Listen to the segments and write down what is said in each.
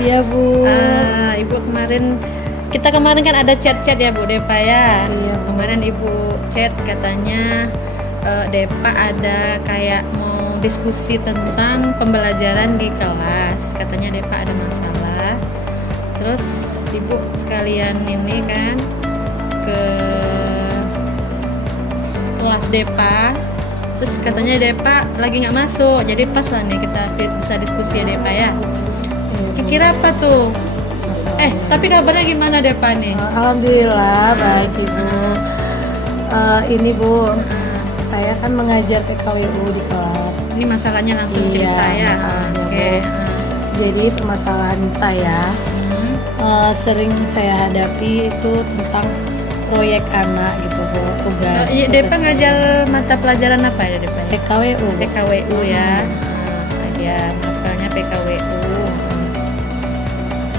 Iya Bu. Ibu kita kemarin kan ada chat-chat ya Bu Depa ya. Iya, Bu. Kemarin Ibu chat katanya Depa ada kayak mau diskusi tentang pembelajaran di kelas. Katanya Depa ada masalah. Terus Ibu sekalian ini kan ke kelas Depa. Terus katanya Depa lagi nggak masuk, jadi pas lah nih kita bisa diskusi ya Depa ya. Kira apa tuh? Tapi kabarnya gimana Depa nih? Alhamdulillah baik Ibu. Ini Bu, saya kan mengajar PKWU di kelas. Ini masalahnya langsung Iya, cerita ya. masalahnya, Oke. Bu. Jadi permasalahan saya sering saya hadapi itu tentang proyek anak gitu Bu, tugas. Iya, Depa ngajar mata pelajaran apa ya Depa? PKWU. Bu. PKWU ya. Ya, mapelnya PKWU.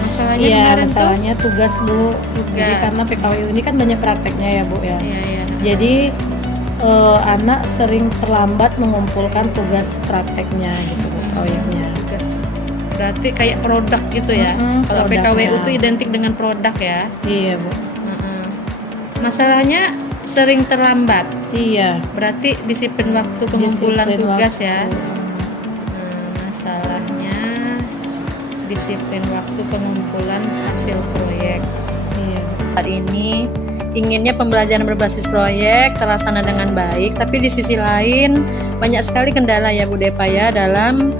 Masalahnya Iya, kemarin masalahnya tugas Bu. Jadi Tugas. karena PKWU ini kan banyak prakteknya ya Bu ya. tuh. Iya. Jadi anak sering terlambat mengumpulkan tugas prakteknya gitu Bu, proyeknya. Tugas. Berarti kayak produk gitu ya. Kalau produknya. PKWU itu identik dengan produk ya. Iya Bu. Masalahnya sering terlambat. Iya. Berarti disiplin waktu pengumpulan Disiplin tugas waktu. ya. Masalahnya disiplin waktu pengumpulan hasil proyek. Iya. Saat ini inginnya pembelajaran berbasis proyek terlaksana dengan baik, tapi di sisi lain banyak sekali kendala ya Bu Depa ya dalam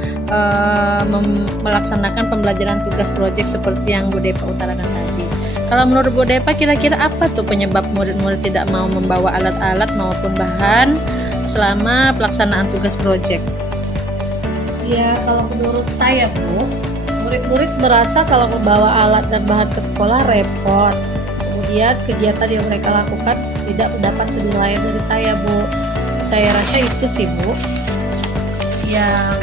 melaksanakan pembelajaran tugas proyek seperti yang Bu Depa utarakan tadi. Kalau menurut Bu Depa kira-kira apa tuh penyebab murid-murid tidak mau membawa alat-alat maupun bahan selama pelaksanaan tugas proyek? Ya, kalau menurut saya Bu, murid-murid merasa kalau membawa alat dan bahan ke sekolah repot. Kemudian kegiatan yang mereka lakukan tidak mendapat penilaian dari saya Bu. Saya rasa itu sih Bu yang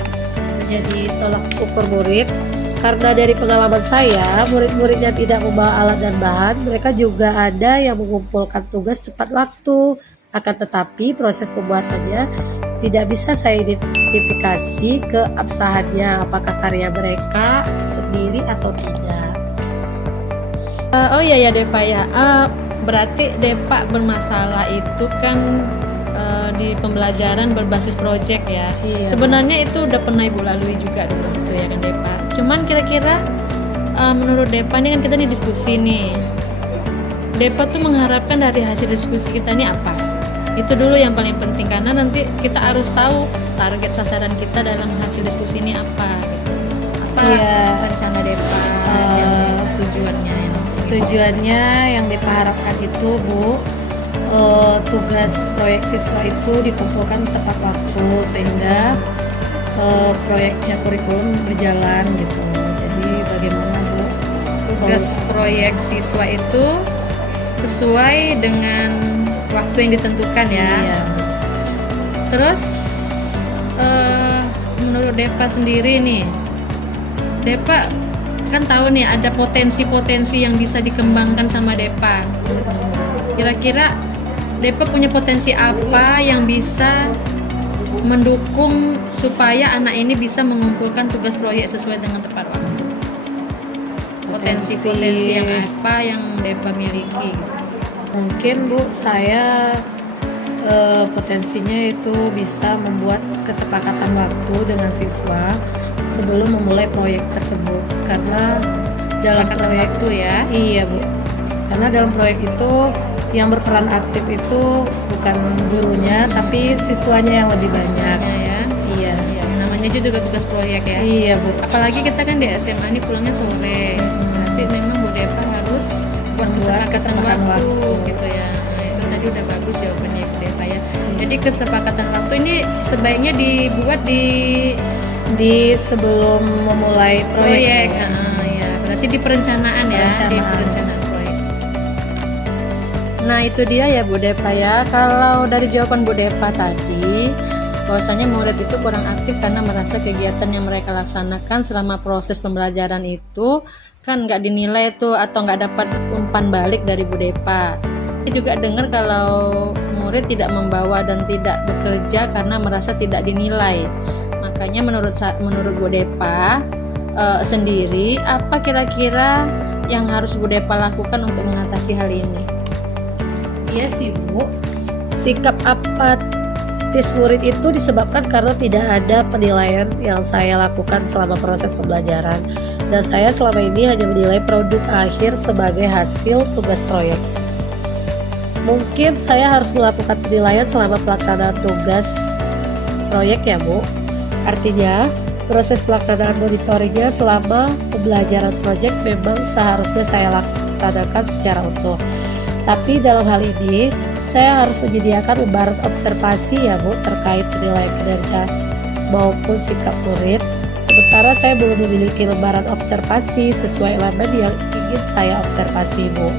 menjadi tolak ukur murid. Karena dari pengalaman saya, murid-murid yang tidak membawa alat dan bahan, mereka juga ada yang mengumpulkan tugas tepat waktu. Akan tetapi proses pembuatannya tidak bisa saya identifikasi keabsahannya, apakah karya mereka sendiri atau tidak. Oh iya ya Depa ya. Berarti Depa bermasalah itu kan di pembelajaran berbasis proyek ya. Iya. Sebenarnya itu udah pernah Ibu lalui juga dulu gitu ya kan Depa. Cuman kira-kira menurut Depa ini kan kita nih diskusi nih. Depa tuh mengharapkan dari hasil diskusi kita ini apa? Itu dulu yang paling penting karena nanti kita harus tahu target sasaran kita dalam hasil diskusi ini apa. Apa rencana Depa yang tujuannya yang Tujuannya yang diharapkan itu Bu, tugas proyek siswa itu dikumpulkan tepat waktu sehingga proyeknya kurikulum berjalan gitu. Jadi bagaimana Bu? tugas proyek siswa itu sesuai dengan waktu yang ditentukan ya. Iya. Terus menurut Depa sendiri nih, Depa kan tahu nih ada potensi-potensi yang bisa dikembangkan sama Depa. Kira-kira Depa punya potensi apa yang bisa mendukung supaya anak ini bisa mengumpulkan tugas proyek sesuai dengan tepat waktu? Potensi-potensi yang apa yang Depa miliki? Mungkin Bu, saya potensinya itu bisa membuat kesepakatan waktu dengan siswa sebelum memulai proyek tersebut. Karena dalam Kesepakatan proyek waktu ya. Iya Bu, karena dalam proyek itu yang berperan aktif itu bukan gurunya tapi siswanya yang lebih banyak. Siswanya ya. Iya. Iya, namanya juga tugas proyek ya. Iya Bu. Apalagi kita kan di SMA ini pulangnya sore. Berarti memang Bu Depa harus buat kesepakatan waktu gitu ya. Nah, itu tadi udah bagus jawabannya Bu Depa ya. Jadi kesepakatan waktu ini sebaiknya dibuat di sebelum memulai proyek. ya. Berarti di perencanaan ya, di perencanaan proyek. Nah, itu dia ya Bu Depa ya. Kalau dari jawaban Bu Depa tadi, bahwasanya murid itu kurang aktif karena merasa kegiatan yang mereka laksanakan selama proses pembelajaran itu kan nggak dinilai tuh atau nggak dapat umpan balik dari Bu Depa. Saya juga dengar kalau murid tidak membawa dan tidak bekerja karena merasa tidak dinilai. Makanya menurut Bu Depa, sendiri, apa kira-kira yang harus Bu Depa lakukan untuk mengatasi hal ini? Iya sih Bu, sikap apatis murid itu disebabkan karena tidak ada penilaian yang saya lakukan selama proses pembelajaran, dan saya selama ini hanya menilai produk akhir sebagai hasil tugas proyek. Mungkin saya harus melakukan penilaian selama pelaksanaan tugas proyek ya Bu. Artinya proses pelaksanaan monitoringnya selama pembelajaran proyek memang seharusnya saya laksanakan secara utuh. Tapi dalam hal ini saya harus menyediakan lembaran observasi ya Bu terkait penilaian kinerja maupun sikap murid. Sementara saya belum memiliki lembaran observasi sesuai elemen yang ingin saya observasi Bu.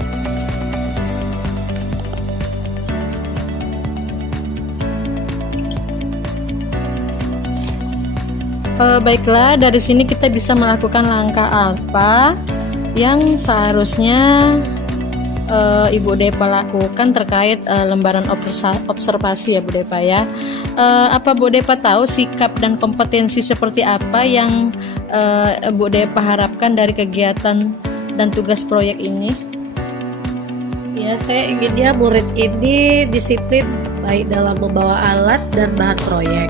Baiklah, dari sini kita bisa melakukan langkah apa yang seharusnya Ibu Depa lakukan terkait lembaran observasi ya Bu Depa ya. Apa Bu Depa tahu sikap dan kompetensi seperti apa yang Bu Depa harapkan dari kegiatan dan tugas proyek ini? Ya, saya inginnya murid ini disiplin baik dalam membawa alat dan bahan proyek,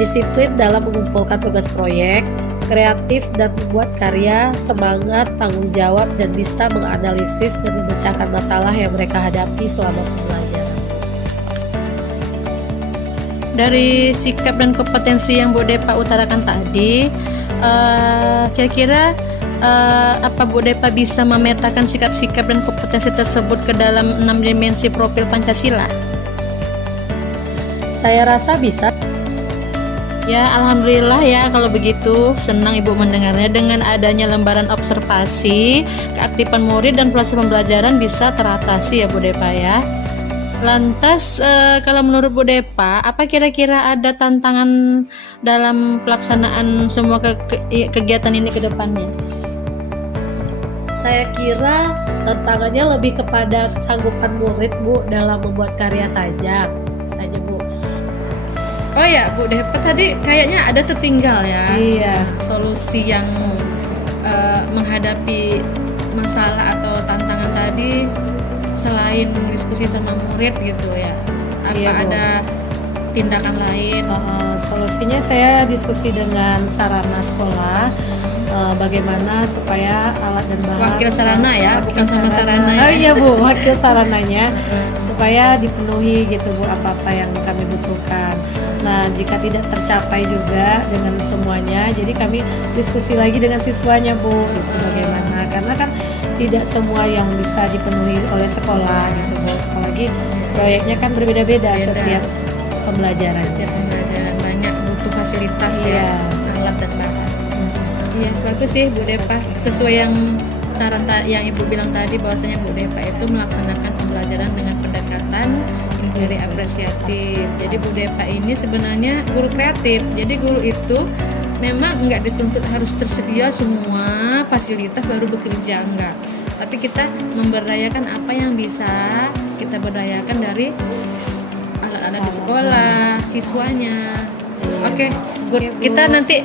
disiplin dalam mengumpulkan tugas proyek, kreatif dan membuat karya, semangat, tanggung jawab, dan bisa menganalisis dan memecahkan masalah yang mereka hadapi selama pembelajaran. Dari sikap dan kompetensi yang Bu Depa utarakan tadi, kira-kira apa Bu Depa bisa memetakan sikap-sikap dan kompetensi tersebut ke dalam 6 dimensi profil Pancasila? Saya rasa bisa. Ya, alhamdulillah ya kalau begitu. Senang Ibu mendengarnya. Dengan adanya lembaran observasi, keaktifan murid dan proses pembelajaran bisa teratasi ya Bu Depa ya. Lantas kalau menurut Bu Depa, apa kira-kira ada tantangan dalam pelaksanaan semua kegiatan ini ke depannya? Saya kira tantangannya lebih kepada kesanggupan murid Bu dalam membuat karya saja Bu. Oh ya Bu Depa, tadi kayaknya ada tertinggal ya. Iya. Solusi yang menghadapi masalah atau tantangan tadi selain diskusi sama murid gitu ya. Apa Iya, Bu. ada tindakan lain? Solusinya saya diskusi dengan sarana sekolah, bagaimana supaya alat dan bahan Wakil sarana ya, bukan sama sarana ya. Oh iya Bu, wakil sarananya supaya dipenuhi gitu Bu apa-apa yang kami butuhkan. Nah, jika tidak tercapai juga dengan semuanya, jadi kami diskusi lagi dengan siswanya Bu, gitu bagaimana? Karena kan tidak semua yang bisa dipenuhi oleh sekolah gitu Bu. Apalagi proyeknya kan berbeda-beda setiap pembelajaran. Setiap pembelajaran banyak butuh fasilitas Iya. ya, alat dan bahan. Iya, bagus sih Bu Depa. Sesuai yang saran yang Ibu bilang tadi, bahwasanya Bu Depa itu melaksanakan pembelajaran dengan pendekatan inquiry apresiatif. Jadi Bu Depa ini sebenarnya guru kreatif. Jadi guru itu memang nggak dituntut harus tersedia semua fasilitas baru bekerja, enggak. Tapi kita memberdayakan apa yang bisa kita berdayakan dari alat-alat di sekolah, siswanya. Oke, good. Kita nanti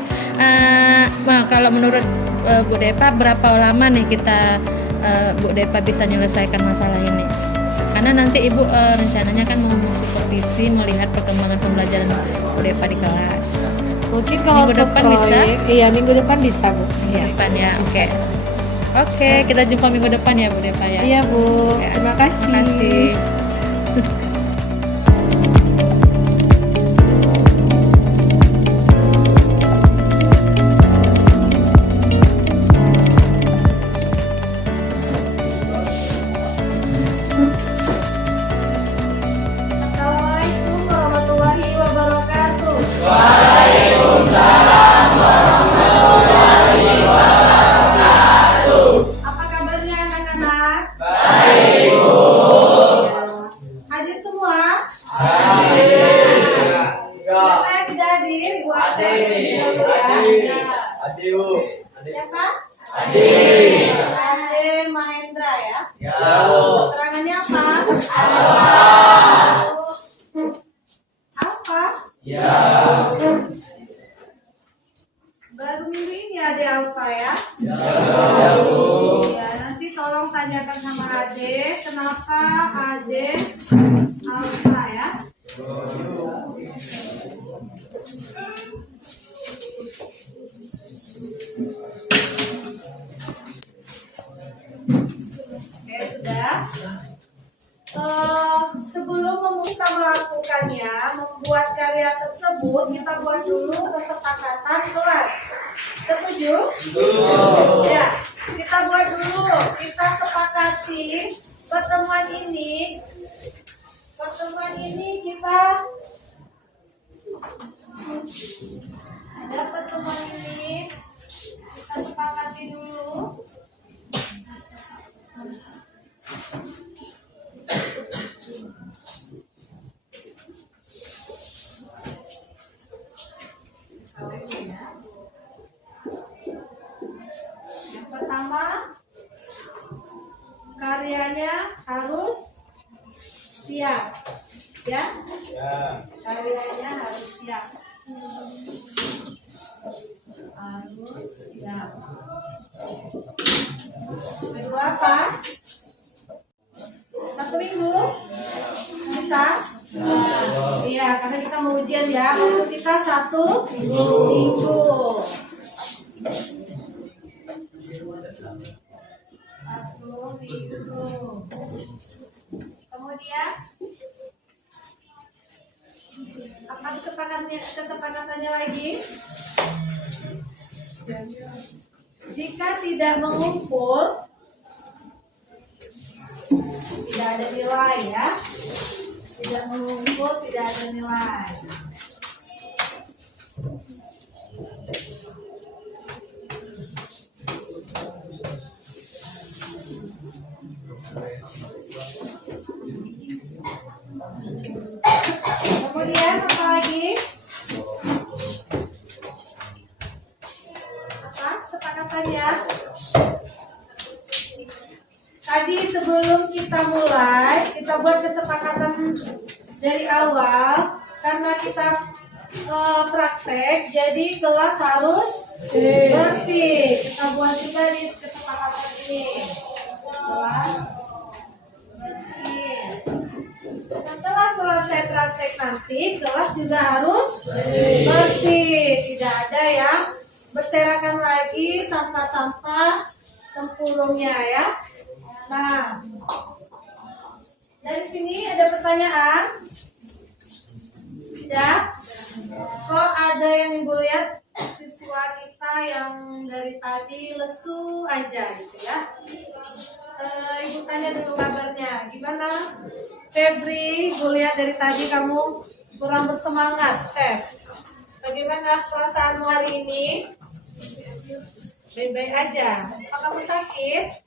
kalau menurut Bu Depa berapa lama nih kita Bu Depa bisa menyelesaikan masalah ini? Karena nanti Ibu rencananya kan mau supervisi melihat perkembangan pembelajaran Bu Depa di kelas. Mungkin kalau Minggu depan proyek, bisa? Iya, minggu depan bisa Bu. Minggu depan ya. Oke, kita jumpa minggu depan ya Bu Depa ya. Iya Bu, Ya, terima kasih. Terima kasih. Assalamualaikum warahmatullahi wabarakatuh. Apa kabarnya anak-anak? Baik, Bu. Hadir semua? Hadir. Siapa yang tidak hadir? Bu Asep. Hadir, Bu. Siapa? Hadir. Hadir Mahendra ya? Ya. Keterangannya apa? Apa? Ya. Baru minggu ini ada apa? Ya, nanti tolong tanyakan sama Ade, kenapa Ade alfa ya? Oke, sudah. Sebelum kita melakukannya, membuat karya tersebut, kita buat dulu kesepakatan kelas. Setuju? Ya, kita buat dulu. Kita sepakati pertemuan ini kita ada pertemuan ini kita sepakati dulu. Yang pertama, karyanya harus siap, ya? Karyanya harus siap. Harus siap. Kedua apa? 1 minggu bisa? Iya, karena kita mau ujian ya. Waktu kita 1 minggu. 1 minggu. Kemudian apa kesepakatannya lagi? Jika tidak mengumpul, tidak ada nilai ya. Tidak mengumpul, tidak ada nilai. Kemudian apa lagi? Apa kesepakatannya? Tadi sebelum kita mulai, kita buat kesepakatan dari awal karena kita praktek, jadi kelas harus bersih. Kita buat juga di kesepakatan ini. Kelas bersih. Setelah selesai praktek nanti, kelas juga harus bersih. Tidak ada yang berserakan lagi sampah-sampah tempurungnya ya. Nah, dari sini ada pertanyaan? Tidak? Kok ada yang ibu lihat siswa kita yang dari tadi lesu aja gitu ya? Ibu tanya dulu kabarnya, gimana? Febri, ibu lihat dari tadi kamu kurang bersemangat, bagaimana perasaanmu hari ini? Baik-baik aja. Apa kamu sakit?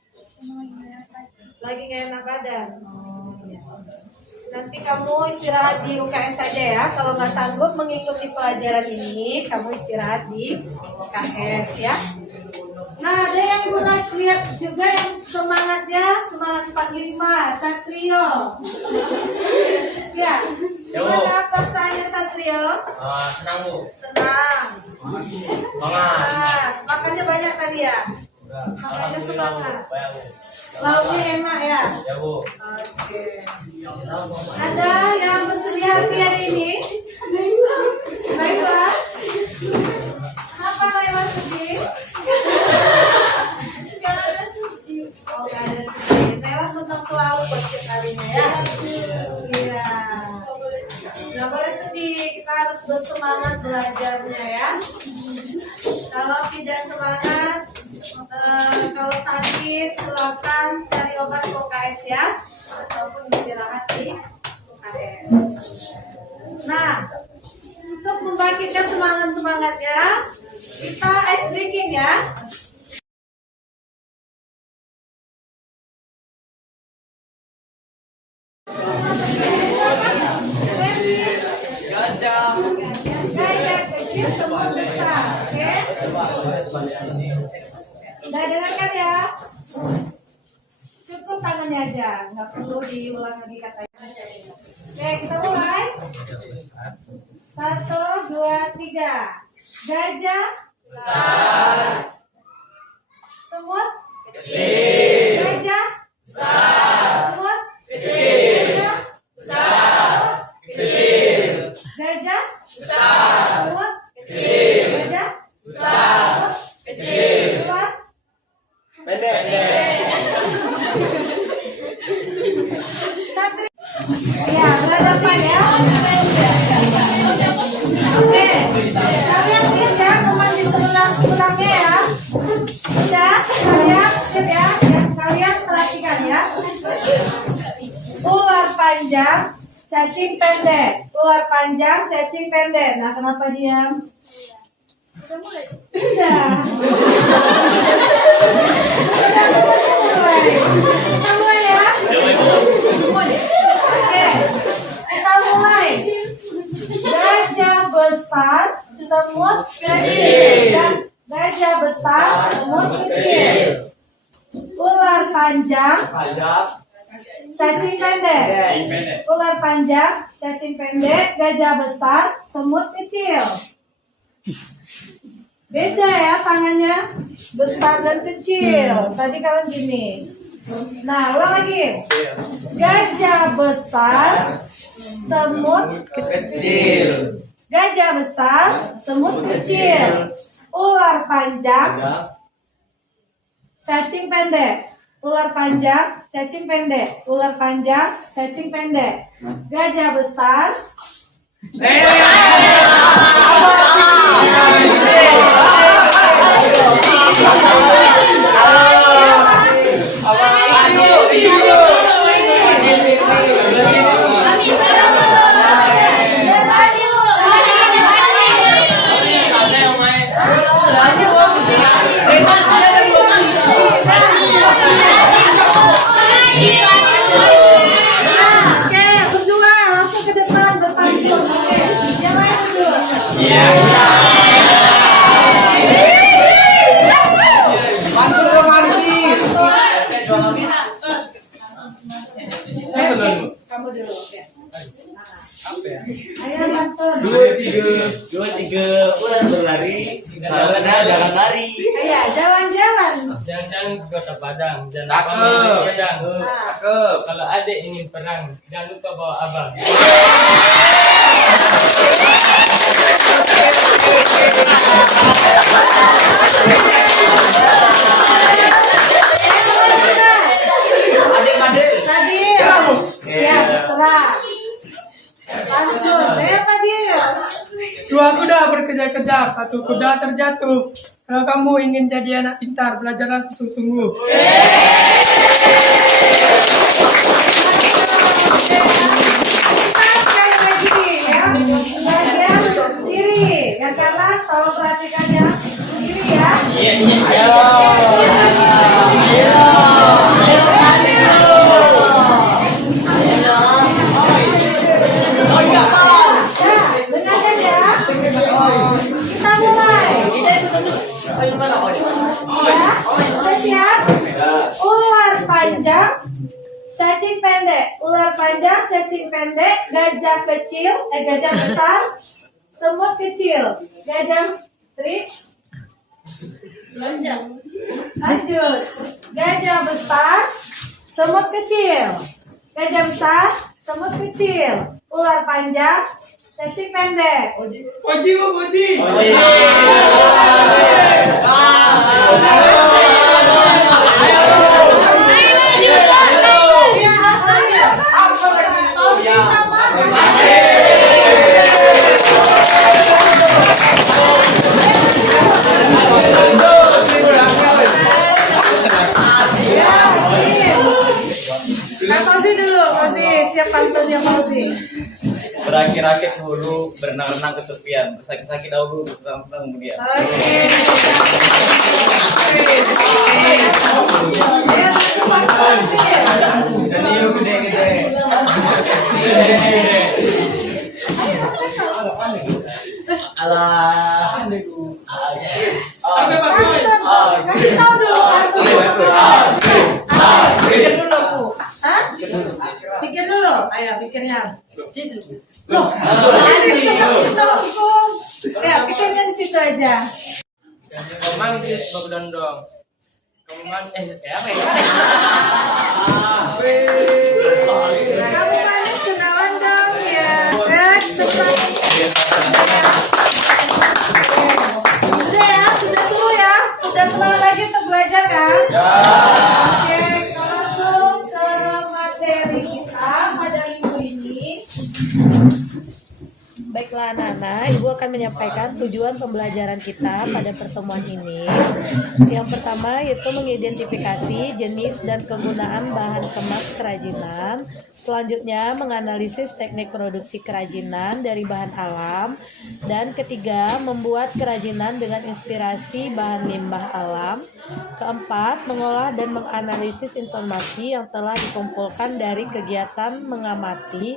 Lagi nggak enak badan. Oh, ya. Nanti kamu istirahat di UKS saja ya. Kalau nggak sanggup mengikuti pelajaran ini, kamu istirahat di UKS ya. Nah, ada yang ibu lihat juga yang semangatnya semangat 45, Satrio. Ya, gimana perasaannya Satrio? Senang Bu. Senang. Semangat. Makannya banyak tadi ya? Makannya semangat. Lauknya enak ya? Ya Bu. Oke. Ada yang bersedia hati hari ini? Baiklah. Kenapa Naila sedih? Gak ada sedih. Oh, gak ada sedih. Naila senang selalu setiap kalinya ya? Iya. Gak boleh sedih. Kita harus bersemangat belajarnya ya. Kalau tidak semangat, kalau sakit silakan cari obat ke UKS ya, ataupun istirahat di UKS. Nah, untuk membangkitkan semangatnya, kita ice breaking ya. Gajah kecil semua besar, oke? Udah dengarkan ya? Cukup tangannya aja, nggak perlu diulang lagi katanya. Oke, kita mulai. 1, 2, 3. Gajah besar. Gajah semut kecil. Gajah semut kecil. Gajah semut kecil. Luar Pendek. Satri. Ya, berhadapan ya. Oke. Kalian lihat ya teman di sebelahnya ya. Sudah, kalian siap ya. Kalian perhatikan ya. Ular panjang, cacing pendek. Ular panjang, cacing pendek. Nah, kenapa diam? Udah mulai. Udah. Kita mulai ya. Oke, kita mulai. Gajah besar, semut kecil. Gajah besar, semut kecil. Ular panjang, cacing pendek. Ular panjang, cacing pendek. Gajah besar, semut kecil. Beda ya tangannya, besar dan kecil. Tadi kalian gini. Nah, ulang lagi. Gajah besar, semut Kecil. Gajah besar, semut kecil. Ular panjang, cacing pendek. Ular panjang, cacing pendek. Ular panjang, cacing pendek. Gajah besar. Oke, berdua langsung ke depan. Oke, yang lain berdua. Pantun romantis. Kamu dulu. Oke. Ayo pantun. Dua tiga ular berlari. Kalau ada jalan lari. Ayo jalan-jalan. Jangan juga ke Padang, jangan Cakep. lupa main Padang. Cakep. Kalau adik ingin perang, jangan lupa bawa abang. Tadi. Ya, terserah. Pantun. Fadil. Dua kuda berkejar-kejar, satu kuda terjatuh. Kalau kamu ingin jadi anak pintar, belajarlah sungguh-sungguh. Sekali lagi ya. Bagian kiri. Yang kanan tolong perhatikan ya. Kiri ya. Ya, dengarkan ya. Kita mulai. Ya, sudah siap? Ular panjang, cacing pendek. Ular panjang, cacing pendek. Gajah kecil, gajah besar, semut kecil. Gajah lanjut. Gajah besar, semut kecil. Gajah besar, semut kecil. Ular panjang, cacing pendek. Puji, Bu, puji. Fauzi dulu, Fauzi, siap pantunnya Fauzi. Berakit-rakit hulu, berenang-renang ke tepian. Bersakit-sakit dahulu, bersenang-senang kemudian. Oke. Ya, satu pantun. Jadi yuk gede-gede. Alah. Pantun. Kasih tahu dulu pantun. Pikir dulu, Bu. Hah? Pikir dulu. Ayo, pikirnya. Loh, ya, pikirnya di situ aja. Kemanggis berdondong, apa ya? Kamu manis kenalan dong ya. Sudah ya, sudah seru ya, sudah semangat lagi untuk belajar kan? Oke, langsung ke materi kita pada minggu ini. Baiklah anak-anak, Ibu akan menyampaikan tujuan pembelajaran kita pada pertemuan ini. Yang pertama yaitu mengidentifikasi jenis dan kegunaan bahan kemas kerajinan. Selanjutnya menganalisis teknik produksi kerajinan dari bahan alam. Dan ketiga, membuat kerajinan dengan inspirasi bahan limbah alam. Keempat, mengolah dan menganalisis informasi yang telah dikumpulkan dari kegiatan mengamati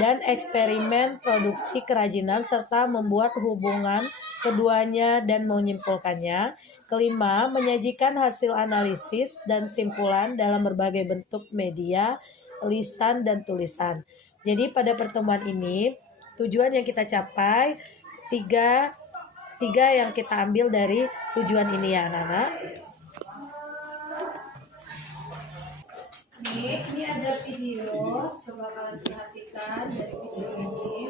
dan eksperimen produksi kerajinan serta membuat hubungan keduanya dan menyimpulkannya. Kelima, menyajikan hasil analisis dan simpulan dalam berbagai bentuk media, lisan dan tulisan. Jadi pada pertemuan ini tujuan yang kita capai tiga yang kita ambil dari tujuan ini ya anak-anak. Ini ada video, coba kalian perhatikan dari video ini.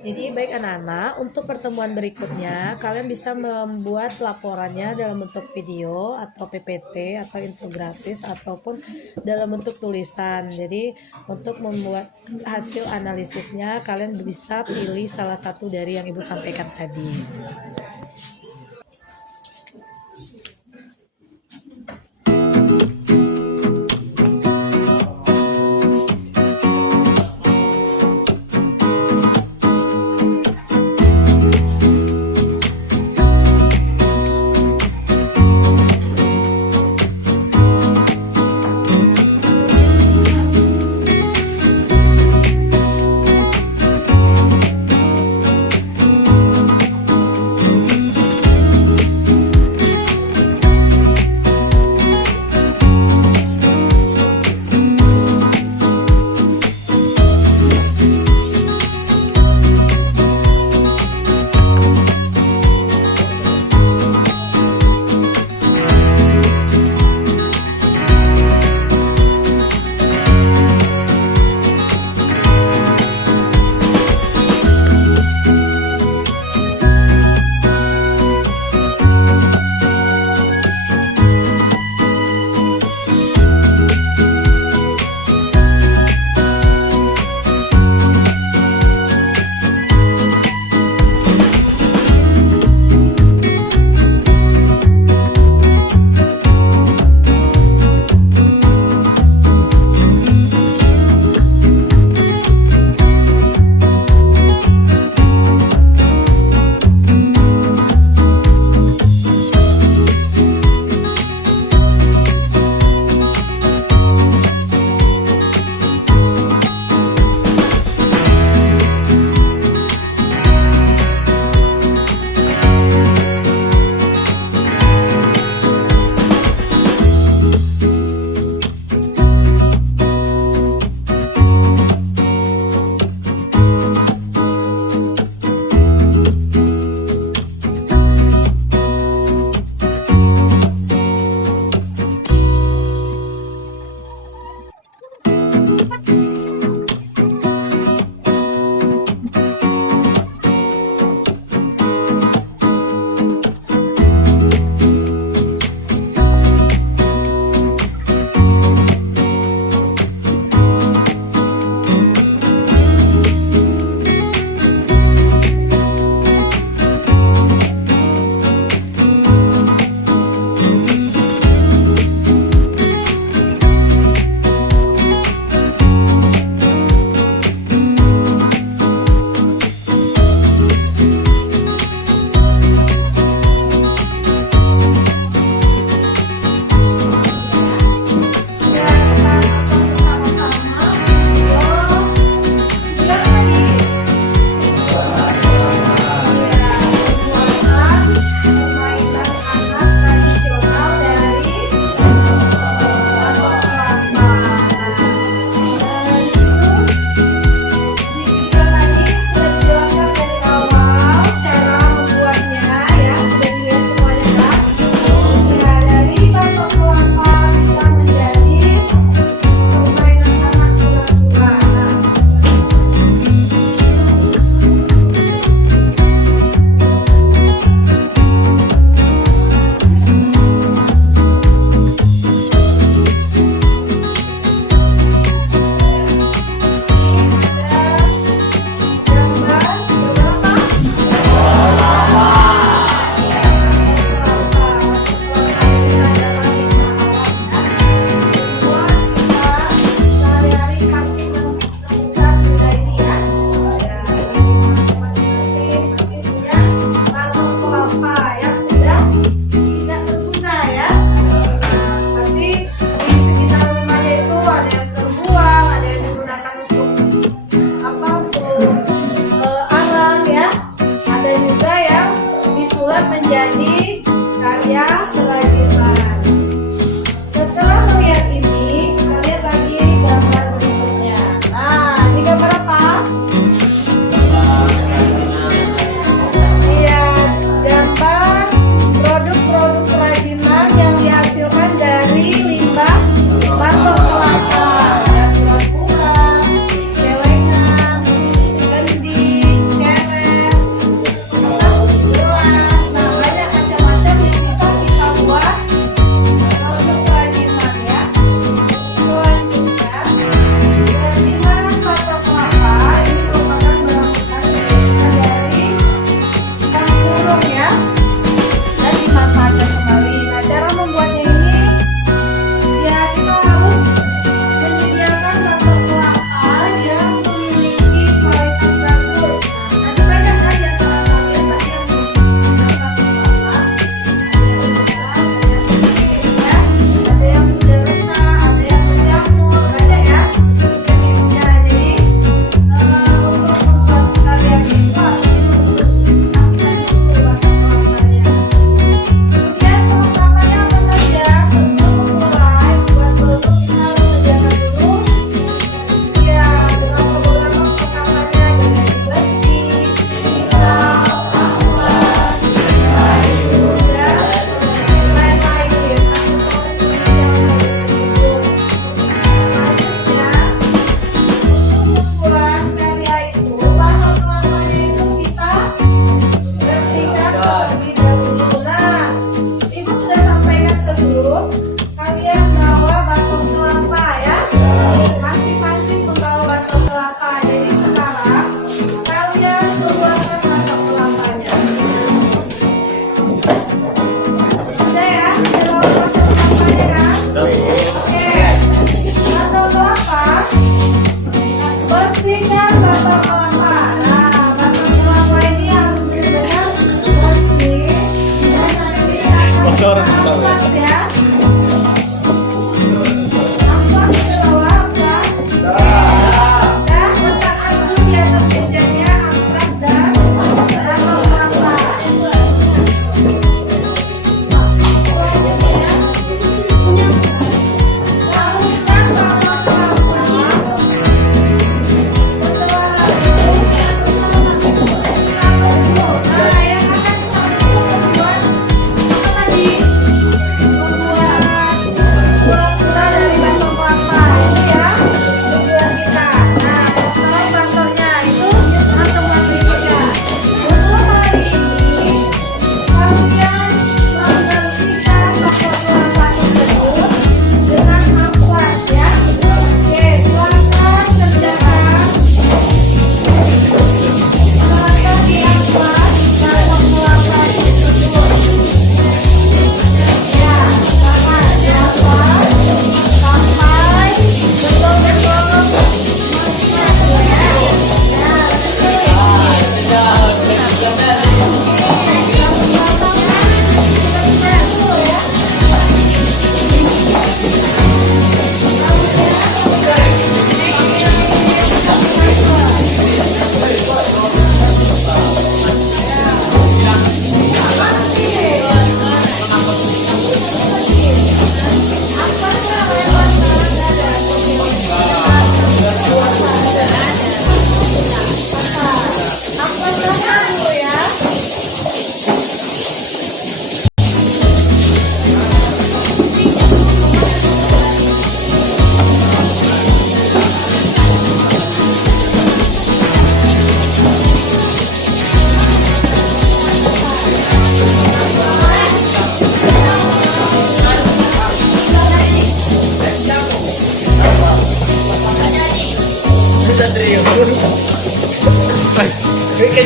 Jadi baik anak-anak, untuk pertemuan berikutnya kalian bisa membuat laporannya dalam bentuk video atau PPT atau infografis ataupun dalam bentuk tulisan. Jadi untuk membuat hasil analisisnya kalian bisa pilih salah satu dari yang Ibu sampaikan tadi.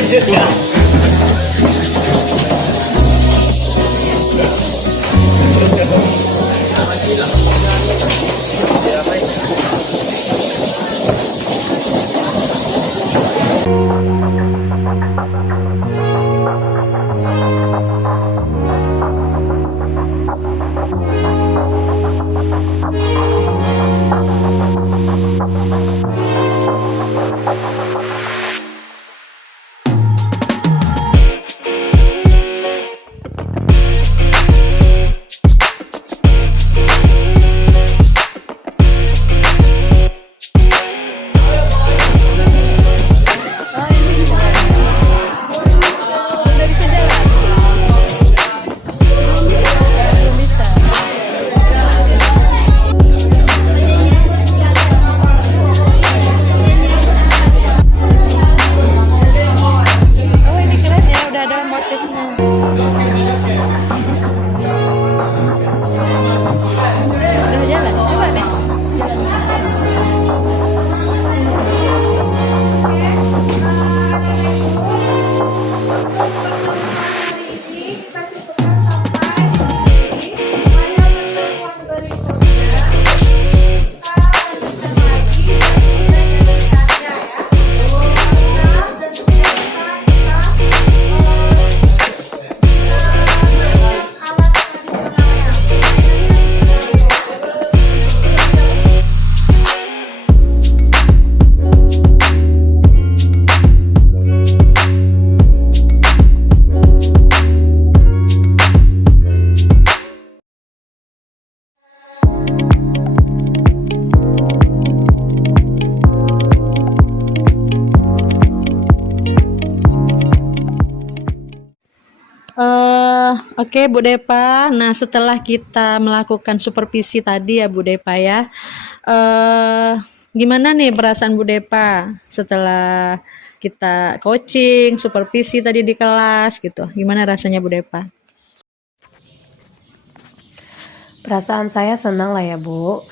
selanjutnya. Oh ini keren ya, udah ada motifnya. Udah jalan, coba deh. Kita cukupkan sampai di sini. Mari pertemuan berikutnya. Kita lanjutkan lagi dan saja ya. Dan semoga kita menggunakan alat tradisional yang Oke Bu Depa, nah setelah kita melakukan supervisi tadi ya Bu Depa ya, gimana nih perasaan Bu Depa setelah kita coaching, supervisi tadi di kelas gitu, gimana rasanya Bu Depa? Perasaan saya senang lah ya Bu.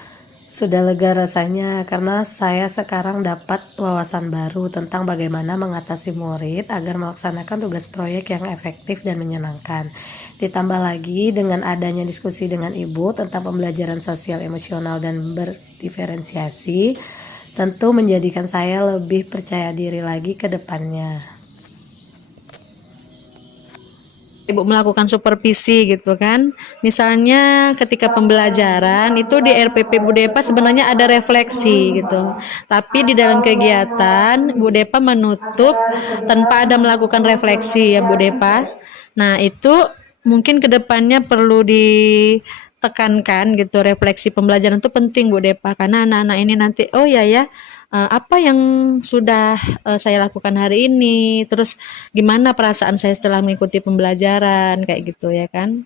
Sudah lega rasanya karena saya sekarang dapat wawasan baru tentang bagaimana mengatasi murid agar melaksanakan tugas proyek yang efektif dan menyenangkan. Ditambah lagi dengan adanya diskusi dengan Ibu tentang pembelajaran sosial emosional dan berdiferensiasi, tentu menjadikan saya lebih percaya diri lagi ke depannya. Ibu melakukan supervisi gitu kan, misalnya ketika pembelajaran itu di RPP Bu Depa sebenarnya ada refleksi gitu, tapi di dalam kegiatan Bu Depa menutup tanpa ada melakukan refleksi ya Bu Depa. Nah itu mungkin kedepannya perlu ditekankan gitu, refleksi pembelajaran itu penting Bu Depa, karena anak-anak ini nanti oh ya apa yang sudah saya lakukan hari ini, terus gimana perasaan saya setelah mengikuti pembelajaran kayak gitu ya kan.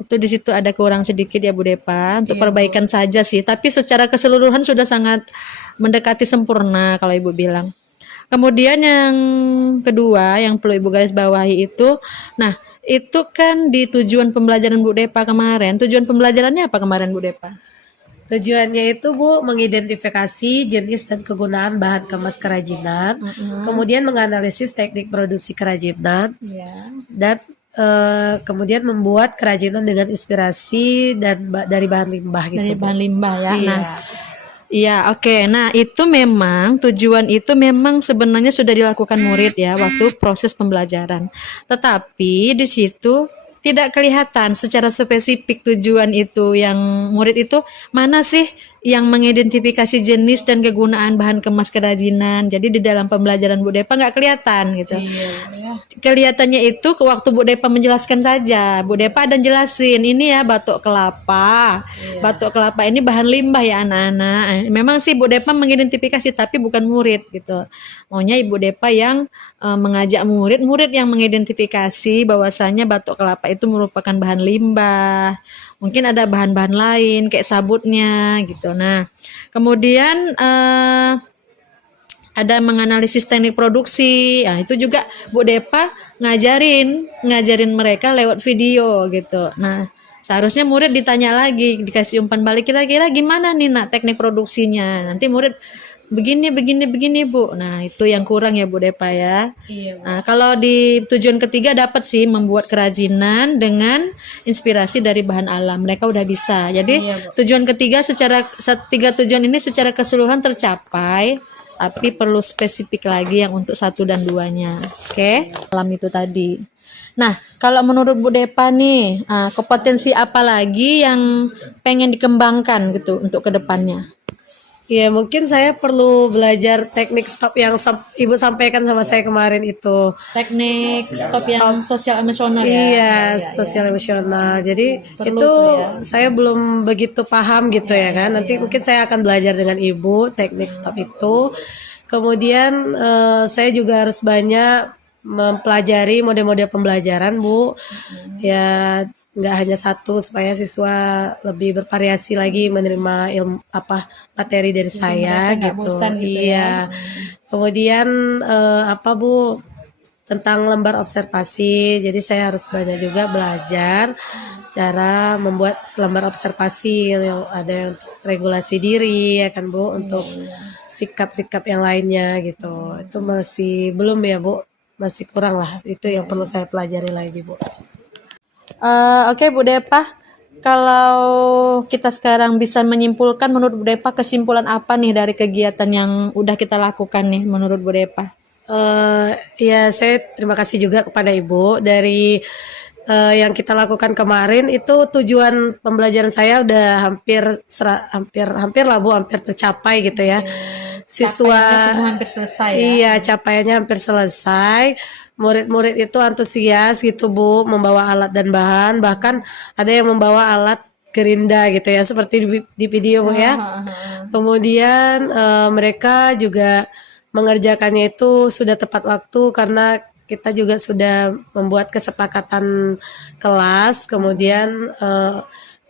Itu di situ ada kurang sedikit ya Bu Depa, untuk perbaikan saja sih, tapi secara keseluruhan sudah sangat mendekati sempurna kalau Ibu bilang. Kemudian yang kedua yang perlu Ibu garis bawahi itu, nah itu kan di tujuan pembelajaran Bu Depa kemarin, tujuan pembelajarannya apa kemarin Bu Depa? Tujuannya itu Bu mengidentifikasi jenis dan kegunaan bahan kemas kerajinan, kemudian menganalisis teknik produksi kerajinan, dan kemudian membuat kerajinan dengan inspirasi dan dari bahan limbah gitu. Dari Bu. bahan limbah ya. Iya. Nah, iya, oke. Nah, itu memang tujuan itu memang sebenarnya sudah dilakukan murid ya waktu proses pembelajaran. Tetapi di situ tidak kelihatan secara spesifik tujuan itu, yang murid itu mana sih yang mengidentifikasi jenis dan kegunaan bahan kemas kerajinan. Jadi di dalam pembelajaran Bu Depa nggak kelihatan gitu. Kelihatannya itu ke waktu Bu Depa menjelaskan saja. Bu Depa dan jelasin ini ya batok kelapa. Batok kelapa ini bahan limbah ya anak-anak. Memang sih Bu Depa mengidentifikasi tapi bukan murid gitu. Maunya Ibu Depa yang mengajak murid yang mengidentifikasi bahwasanya batok kelapa itu merupakan bahan limbah. Mungkin ada bahan-bahan lain kayak sabutnya gitu. Nah, kemudian ada menganalisis teknik produksi. Nah, itu juga Bu Depa ngajarin mereka lewat video gitu. Nah, seharusnya murid ditanya lagi, dikasih umpan balik kira-kira gimana nih nak teknik produksinya. Nanti murid begini Bu. Nah, itu yang kurang ya Bu Depa ya. Iya, Bu. Nah, kalau di tujuan ketiga dapat sih membuat kerajinan dengan inspirasi dari bahan alam. Mereka udah bisa. Jadi Iya, Bu. tujuan ketiga tiga tujuan ini secara keseluruhan tercapai, tapi perlu spesifik lagi yang untuk 1 dan 2-nya. Oke, alam itu tadi. Nah, kalau menurut Bu Depa nih, kompetensi apa lagi yang pengen dikembangkan gitu untuk kedepannya? Ya, mungkin saya perlu belajar teknik stop yang Ibu sampaikan sama saya kemarin itu. Teknik stop yang sosial emosional ya. Iya, sosial emosional. Jadi Perlu itu tuh ya. saya belum begitu paham gitu ya kan. Nanti mungkin saya akan belajar dengan Ibu teknik stop itu. Kemudian saya juga harus banyak mempelajari model-model pembelajaran, Bu. Ya, nggak hanya satu supaya siswa lebih bervariasi lagi menerima ilmu materi dari saya mereka nggak gitu. bosan gitu Iya. Kemudian Bu, tentang lembar observasi. Jadi saya harus banyak juga belajar cara membuat lembar observasi yang ada yang untuk regulasi diri ya kan Bu, untuk sikap-sikap yang lainnya gitu. Itu masih belum ya Bu, masih kurang lah. Itu yang perlu saya pelajari lagi Bu. Oke Bu Depa, kalau kita sekarang bisa menyimpulkan menurut Bu Depa kesimpulan apa nih dari kegiatan yang udah kita lakukan nih menurut Bu Depa? Ya saya terima kasih juga kepada Ibu dari yang kita lakukan kemarin itu tujuan pembelajaran saya udah hampir lah Bu, hampir tercapai gitu ya. Siswa Capaiannya semua hampir selesai ya. Iya, capaiannya hampir selesai. Murid-murid itu antusias gitu Bu, membawa alat dan bahan, bahkan ada yang membawa alat gerinda gitu ya, seperti di video Bu ya. Kemudian mereka juga mengerjakannya itu sudah tepat waktu karena kita juga sudah membuat kesepakatan kelas, kemudian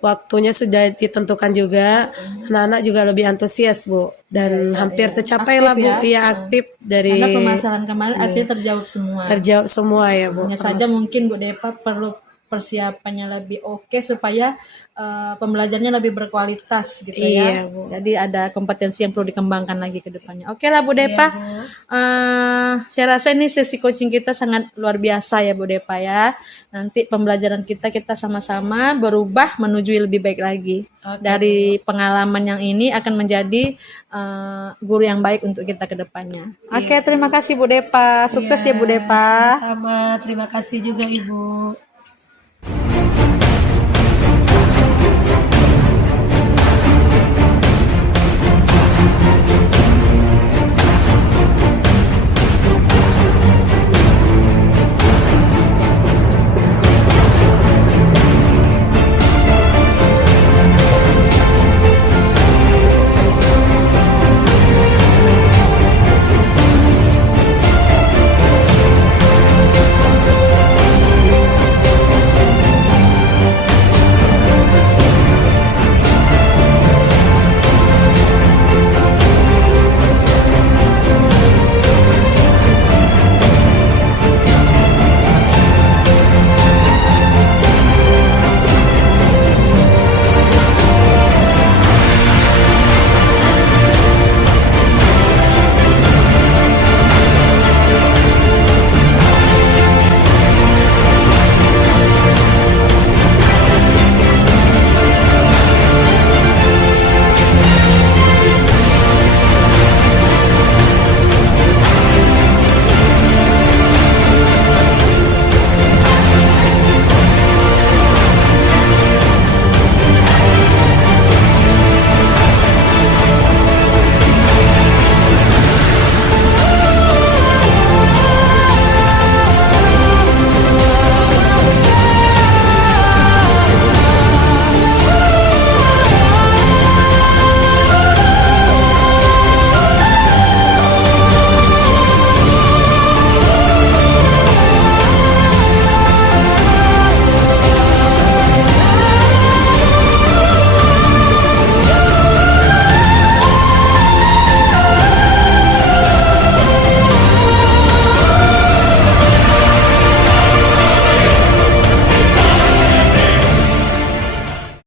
waktunya sudah ditentukan juga. Anak-anak juga lebih antusias Bu, dan hampir tercapai lah Bu, ya. aktif dari Karena permasalahan kemarin artinya terjawab semua. ya Bu. Hanya saja mungkin Bu Depa perlu persiapannya lebih oke supaya pembelajarannya lebih berkualitas gitu Iya, ya. Bu. Jadi ada kompetensi yang perlu dikembangkan lagi ke depannya. Oke lah Bu Depa. Saya rasa ini sesi coaching kita sangat luar biasa ya Bu Depa ya. Nanti pembelajaran kita sama-sama berubah menuju lebih baik lagi. Dari pengalaman yang ini akan menjadi guru yang baik untuk kita ke depannya. Oke, terima kasih Bu Depa. Sukses ya Bu Depa. Sama-sama, terima kasih juga Ibu.